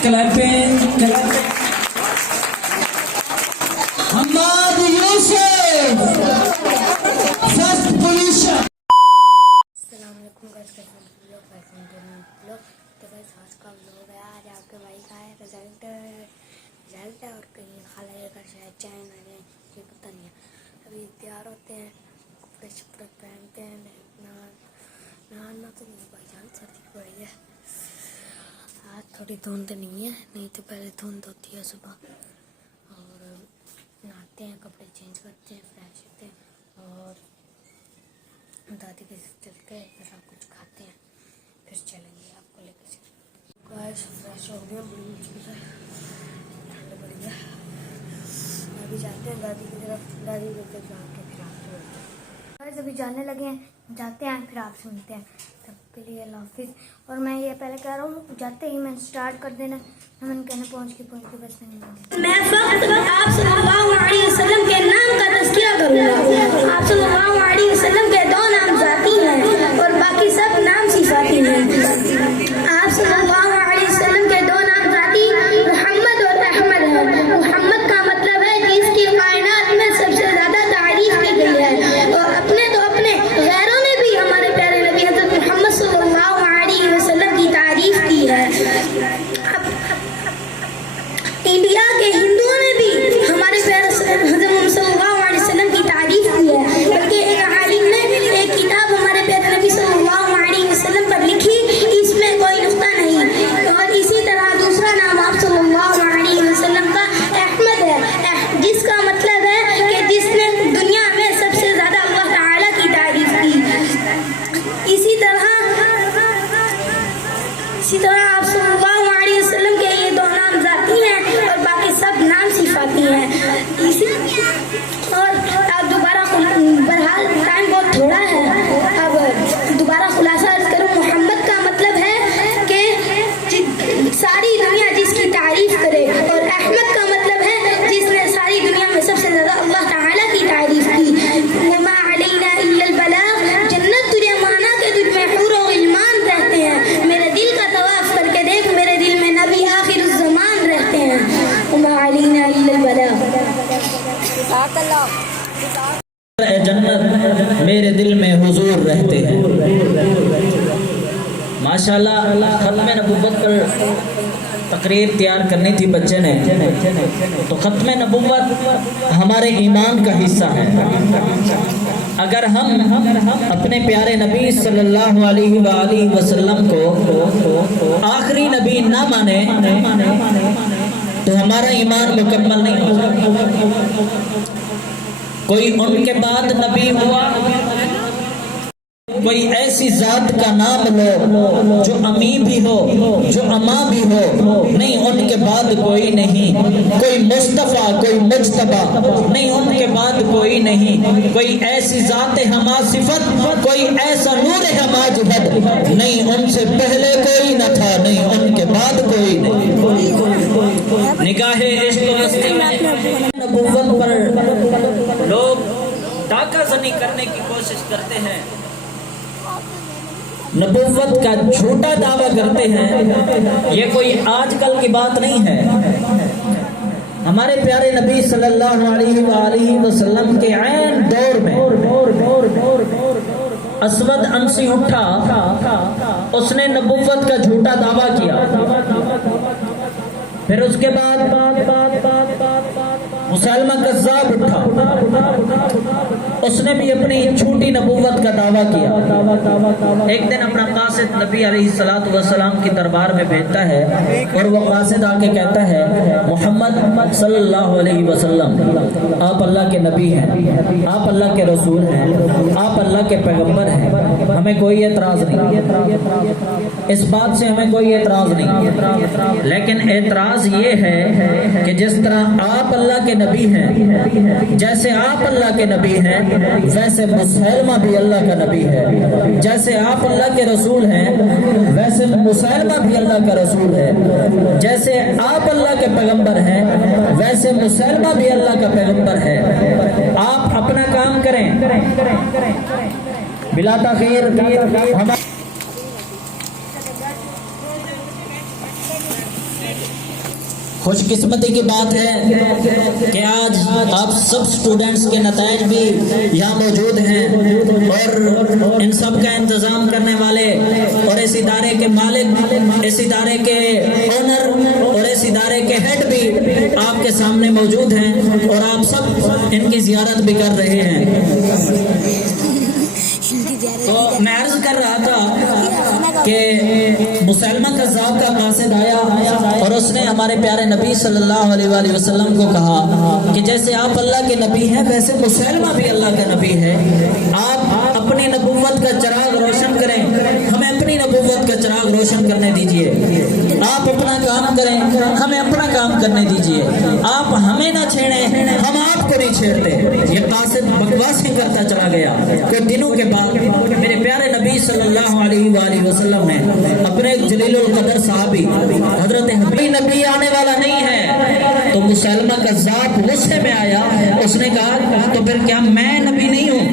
Clapping. Hamad Yusuf, first position. अस्सलामुअलैकुम guys, कैसे हैं आप लोग? Welcome to new blog. तो गाइस आज का ब्लॉग है, आज आपके भाई का है रिजल्ट है और कहीं खाला का शायद चैन आ जाए, ये पता नहीं है। अभी तैयार होते हैं, कपड़े शपड़े पहनते हैं, नहाना तो नहीं भाई जान, सर्दी पड़ रही है। आज थोड़ी धुंध नहीं है, नहीं तो पहले धुंध होती है सुबह। और नहाते हैं, कपड़े चेंज करते हैं, फ्रेश होते हैं और दादी के साथ चलते हैं, फिर आप कुछ खाते हैं, फिर चलेंगे आपको लेकर चलेंगे। गाइस फ्रेश हो गया, बड़ी मुश्किल से ठंड पड़ गया। अभी जाते हैं दादी की तरफ, दादी की तरफ जाके फिर आपसे मिलते हैं। गाइस अभी जाने लगे हैं, जाते हैं फिर आपसे मिलते हैं। तब के लिए अल्लाह हाफिज़। और मैं ये पहले कह रहा हूँ, जाते ही मैं स्टार्ट कर देना, मैंने कहना पहुँच के बस में नहीं। मैं फकत आप सल्लल्लाहु अलैहि वसल्लम के नाम का तज़किरा करूँगा। आप सल्लल्लाहु अलैहि वसल्लम के दो नाम ज़ाती हैं और बाकी सब नाम सिफाती हैं। आप सल्लल्लाहु अलैहि वसल्लम के दो नाम ज़ाती मोहम्मद और अहमद हैं। मोहम्मद का मतलब है जिसकी कायनात में सबसे ज़्यादा तारीफ की गई है, और अपने तो अपने गैरों ने भी हमारे प्यारे नबी हज़रत मोहम्मद सल्लल्लाहु अलैहि वसल्लम की तारीफ की है। इंडिया के हिंदुओं ने भी हमारे प्यारे हज़रत सल्लल्लाहु अलैहि वसल्लम की तारीफ की है। बल्कि एक आलिम ने एक किताब हमारे प्यारे नबी सल्लल्लाहु अलैहि वसल्लम पर लिखी, इसमें कोई नुक्ता नहीं। और इसी तरह दूसरा नाम आप सल्लल्लाहु अलैहि वसल्लम का अहमद है, जिसका मतलब है कि जिसने दुनिया में सबसे ज्यादा अल्लाह ताला की तारीफ की। इसी तरह आप सल्लल्लाहु अलैहि वसल्लम के ये दो नाम ज़ाती हैं और बाकी सब नाम सिफाती हैं। इसी और अब दोबारा बहरहाल टाइम बहुत थोड़ा है, अब दोबारा खुलासा अर्ज करूँ। मोहम्मद का मतलब है कि सारी दुनिया जिसकी तारीफ करे, और अहमद का मतलब है जिसने सारी दुनिया में सबसे ज़्यादा अल्लाह ताला की तारीफ की। वमा अलैना इल्लल बलाग, जन्नत तुझे माना कि तुझ में हूर और गिलमान रहते हैं। मेरे दिल का तवाफ करके देख, मेरे दिल में नबी आखिर ज़मान रहते हैं। वमा अलैना इल्लल बलाग। जन्नत मेरे दिल में हुजूर रहते हैं। माशाल्लाह खत्म नबुव्वत पर तकरीर तैयार करनी थी बच्चे ने, तो खत्म नबुव्वत हमारे ईमान का हिस्सा है। अगर हम अपने प्यारे नबी सल्लल्लाहु अलैहि वसल्लम को आखिरी नबी ना माने तो हमारा ईमान मुकम्मल नहीं होगा। कोई उनके बाद नबी हुआ, कोई ऐसी जात का नाम लो जो अमी भी हो, जो अमा भी हो, नहीं उनके बाद कोई नहीं। कोई मुस्तफा, कोई मुज्तबा, नहीं उनके बाद कोई नहीं। कोई ऐसी जात हमा सिफत, कोई ऐसा नूर हमा जुहद, नहीं उनसे पहले कोई न था, नहीं उनके बाद कोई नहीं। निगाहे इश्क नबुव्वत पर लोग डाका ज़नी करने की कोशिश करते हैं, नबुव्वत का झूठा दावा करते हैं। ये कोई आजकल की बात नहीं है। हमारे प्यारे नबी सल्लल्लाहु अलैहि वसल्लम के ऐन दौर में असवद अंसी उठा, उसने नबुव्वत का झूठा दावा किया। फिर उसके बाद मुसलमा कज़्ज़ाब उठा, उसने भी अपनी झूठी नबुव्वत का दावा किया। एक दिन अपना कासिद नबी अलैहिस्सलातु वस्सलाम की दरबार में भेजता है, और वो कासिद आके कहता है, मोहम्मद सल्लल्लाहु अलैहि वसल्लम आप अल्लाह के नबी हैं, आप अल्लाह के रसूल हैं, आप अल्लाह के पैगंबर हैं, हमें कोई एतराज नहीं, इस बात से हमें कोई एतराज नहीं। लेकिन एतराज ये है कि जिस तरह आप अल्लाह के नबी हैं, जैसे आप अल्लाह के नबी हैं, वैसे मुसलमा भी अल्लाह का नबी है। जैसे आप अल्लाह के रसूल हैं, वैसे मुसलमा भी अल्लाह का रसूल है। जैसे आप अल्लाह के पैगंबर हैं, वैसे मुसलमा भी अल्लाह का पैगंबर है। आप अपना काम करें बिला ताखीर। خوش قسمتی کی بات ہے کہ آج آپ سب سٹوڈنٹس کے نتائج بھی یہاں موجود ہیں اور ان سب کا انتظام کرنے والے اور اس ادارے کے مالک، اس ادارے کے اونر اور اس ادارے کے ہیڈ بھی آپ کے سامنے موجود ہیں اور آپ سب ان کی زیارت بھی کر رہے ہیں۔ تو میں عرض کر رہا تھا کہ مسلمہ کذاب کا قاصد آیا اور اس نے ہمارے پیارے نبی صلی اللہ علیہ وآلہ وسلم کو کہا کہ جیسے آپ اللہ کے نبی ہیں ویسے مسلمہ بھی اللہ کا نبی ہے، آپ اپنی نبوت کا چراغ روشن کریں، ہمیں اپنی نبوت کا چراغ روشن کرنے دیجئے، آپ اپنا کام کریں، ہمیں اپنا کام کرنے دیجئے، آپ ہمیں نہ چھیڑیں، ہم آپ کو نہیں چھیڑتے۔ یہ قاصد بکواسیں کرتا چلا گیا۔ کچھ دنوں کے بعد میرے پیارے نبی صلی اللہ علیہ وآلہ وسلم نے اپنے جلیل القدر صحابی حضرت حبیب نبی آنے والا نہیں ہے تو مسلمہ کذاب غصے میں آیا، اس نے کہا تو پھر کیا میں نبی نہیں ہوں؟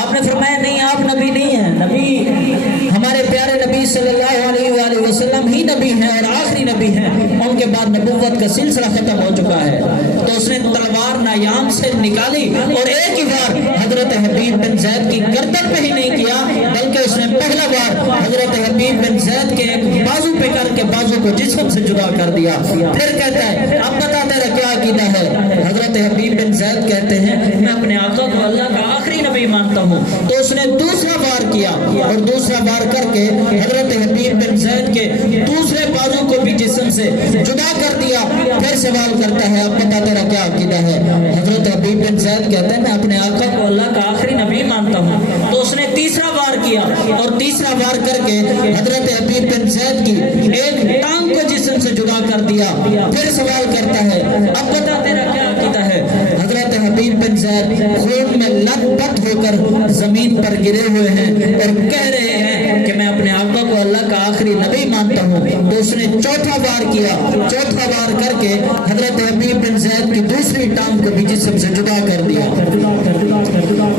آپ نے فرمایا نہیں، آپ نبی نہیں ہیں، نبی ہمارے پیارے نبی صلی اللہ علیہ وآلہ وسلم ہی نبی ہیں اور آخری نبی ہیں، ان کے بعد نبوت کا سلسلہ ختم ہو چکا ہے۔ تو اس نے تلوار نایام سے نکالی اور ایک ہی بار حضرت حبیب بن زید کی گردن پہ ہی نہیں کیا بلکہ اس نے پہلا بار حضرت حبیب بن زید کے ایک بازو پہ کر کے بازو کو جسم سے جدا کر دیا۔ پھر کہتا ہے اب بتا تیرا کیا عقیدہ ہے؟ حضرت حبیب بن زید کہتے ہیں میں اپنے آقا کو اللہ کا آخری نبی مانتا ہوں۔ تو اس نے دوسرا بار کیا اور دوسرا بار کر کے حضرت حبیب بن زید کے دوسرے بازو کو بھی جسم سے جدا کر دیا۔ پھر سوال کرتا ہے اب بتا تیرا کیا عقیدہ ہے؟ حضرت حبیب بن زید کہتے ہیں میں اپنے آقا کو اللہ کا آخری نبی مانتا ہوں۔ تو اس نے تیسرا بار کیا اور تیسرا بار کر کے حضرت حبیب بن زید کی ایک ٹانگ کو جسم سے جدا کر دیا۔ پھر سوال کرتا ہے اب بتا تیرا کیا عقیدہ ہے؟ حضرت حبیب بن زید خون میں لت پت ہو کر زمین پر گرے ہوئے ہیں اور کہہ رہے ہیں کہ میں اپنے آقا کو اللہ کا آخری نبی مانتا ہوں۔ تو اس نے چوتھا بار کیا، چوتھا بار کر کے حضرت حبیب بن زید کی دوسری ٹانگ کو بھی جسم سے جدا کر دیا۔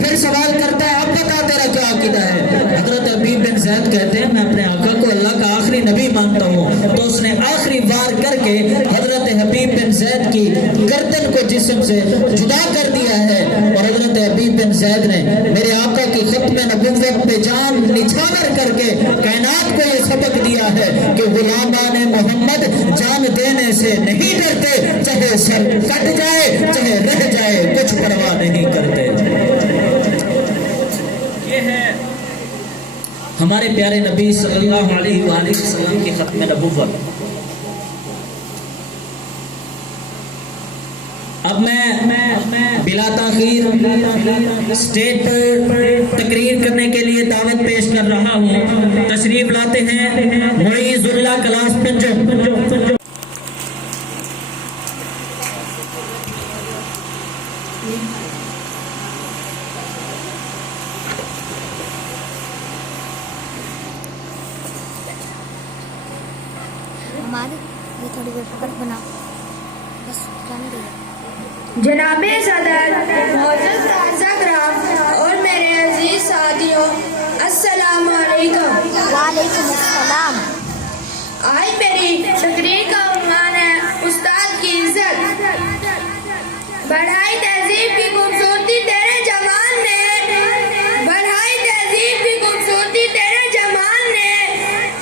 پھر سوال کرتا ہے اب بتا تیرا کیا عقیدہ ہے؟ حضرت حبیب بن زید کہتے ہیں میں اپنے آقا کو اللہ کا آخری نبی مانتا ہوں۔ تو اس نے آخری بار کر کے حضرت حبیب بن زید کی گردن کو جسم سے جدا کر دیا ہے اور حضرت حبیب بن زید نے میرے آقا کی ختم نبوت پہ جان نچھاور کر کے کائنات کو یہ سبق دیا ہے کہ غلامان محمد جان دینے سے نہیں ڈرتے، چاہے سر کٹ جائے چاہے رہ جائے کچھ پرواہ نہیں کرتے۔ یہ ہے ہمارے پیارے نبی صلی اللہ علیہ وآلہ وسلم کی ختم نبوت۔ اب میں بلا تاخیر اسٹیج پر تقریر کرنے کے لیے دعوت پیش کر رہا ہوں۔ تشریف لاتے ہیں معیز اللہ کلاس پنجم۔ हमारी ये थोड़ी देर पकड़ बनाओ बस जाने दो। जनाब सदर, मोअज़्ज़ज़ साहब और मेरे अजीज साथियों, अस्सलाम वालेकुम। वालेकुम अस्सलाम। आज मेरी तकरीर का उन्वान है उस्ताद की इज्जत। बढ़ाई तहजीब की खूबसूरती तेरे जमाल ने, बढ़ाई तहजीब की खूबसूरती तेरे जमाल ने,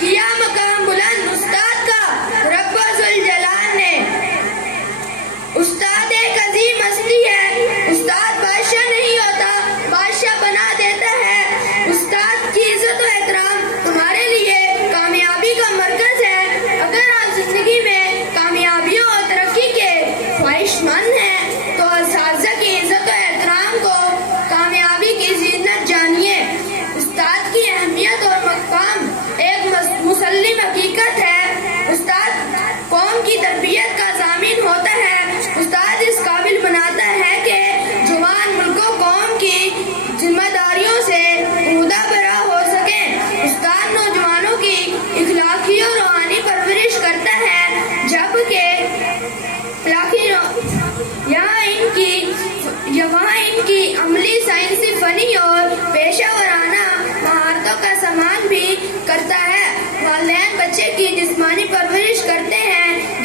किया मकाम बुलंद उस्ताद का रब्बुल जलाल ने। उस्ताद एक अजीम हस्ती है, उस्ताद बादशाह नहीं होता, बादशाह बना देता है। उस्ताद की इज्जत और एहतराम तुम्हारे लिए कामयाबी का मरकज है। अगर आप जिंदगी में कामयाबियों और तरक्की के ख्वाहिशमंद हैं तो असातिज़ा की इज्जत और एहतराम को कामयाबी की ज़ीनत जानिए। उस्ताद की अहमियत और मकाम एक मुसल्लिम हकीकत है। उस्ताद कौम की तरबियत का ज़ामिन होता है। उस्ताद इस काबिल बनाता है कि जवान मुल्को कौम की जिम्मेदारियों से उहदा बरा हो सके। उस्ताद नौजवानों की इखलाकी और रूहानी परवरिश करता है, जबकि यहाँ इनकी अमली साइंसी फनी और पेशेवराना महारतों का सम्मान भी करता है। वालिदैन बच्चे की जिस्मानी परवरिश करते हैं,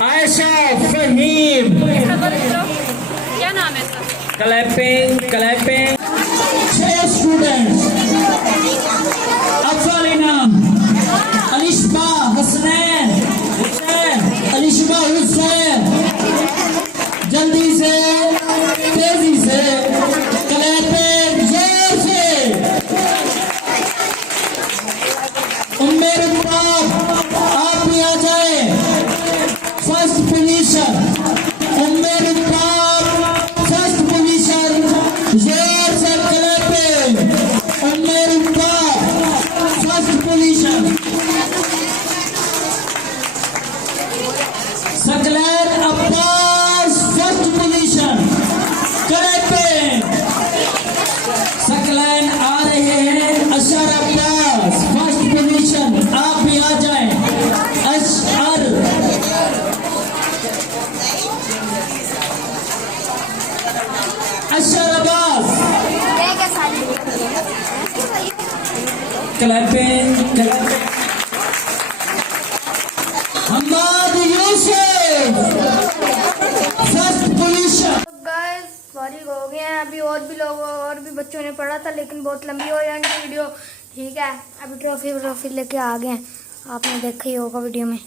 عائشہ فہیم. کیا نام ہے اس کا؟ Clapping clapping. 6 اسٹوڈنٹس. افضل انعام الشبا حسنین حسین. الشبا حسین. جلدی سے تیزی سے کلیپنگ زور سے. رباب آپ بھی آ جائیں. فرسٹ پوزیشن رباب فرسٹ پوزیشن. زور سے کلیپنگ. رباب فرسٹ پوزیشن. سکلین عباس فرسٹ پوزیشن. کلیپنگ. سکلین آ رہے ہیں. اشر عباس فرسٹ پوزیشن. آپ بھی آ جائیں. اشعر اشر عباس. کلیپنگ. حماد یوسف فرسٹ پوزیشن. گائز فارغ ہو گئے ہیں. ابھی اور بھی لوگ اور بھی بچوں نے پڑھا تھا لیکن بہت لمبی ہو جائے گی ویڈیو. ٹھیک ہے ابھی ٹرافی لے کے آ گئے ہیں. آپ نے دیکھا ہی ہوگا ویڈیو میں.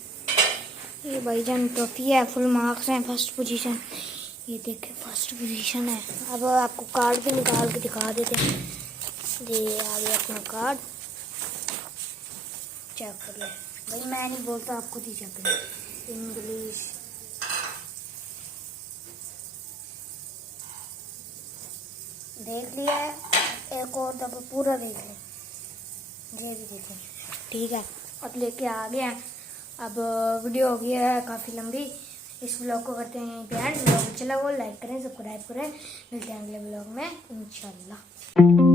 یہ بھائی جان ٹرافی ہے. فل مارکس ہیں. First position. یہ دیکھیں فرسٹ پوزیشن ہے. اب آپ کو کارڈ بھی نکال کے دکھا دیتے ہیں. یہ آ گیا اپنا کارڈ. چیک کر لیں بھائی. میں نہیں بولتا آپ خود ہی چیک کریں. انگلش دیکھ لیا ہے. ایک اور دفعہ پورا دیکھ لیں. یہ بھی دیکھیں. ٹھیک ہے اب لے کے آ گئے ہیں. اب ویڈیو ہو گیا ہے کافی لمبی. اس ولاگ کو کرتے ہیں بیان. ولاگ اچھا لگا لائک کریں سبسکرائب کریں. ملتے ہیں اگلے ولاگ میں انشاءاللہ.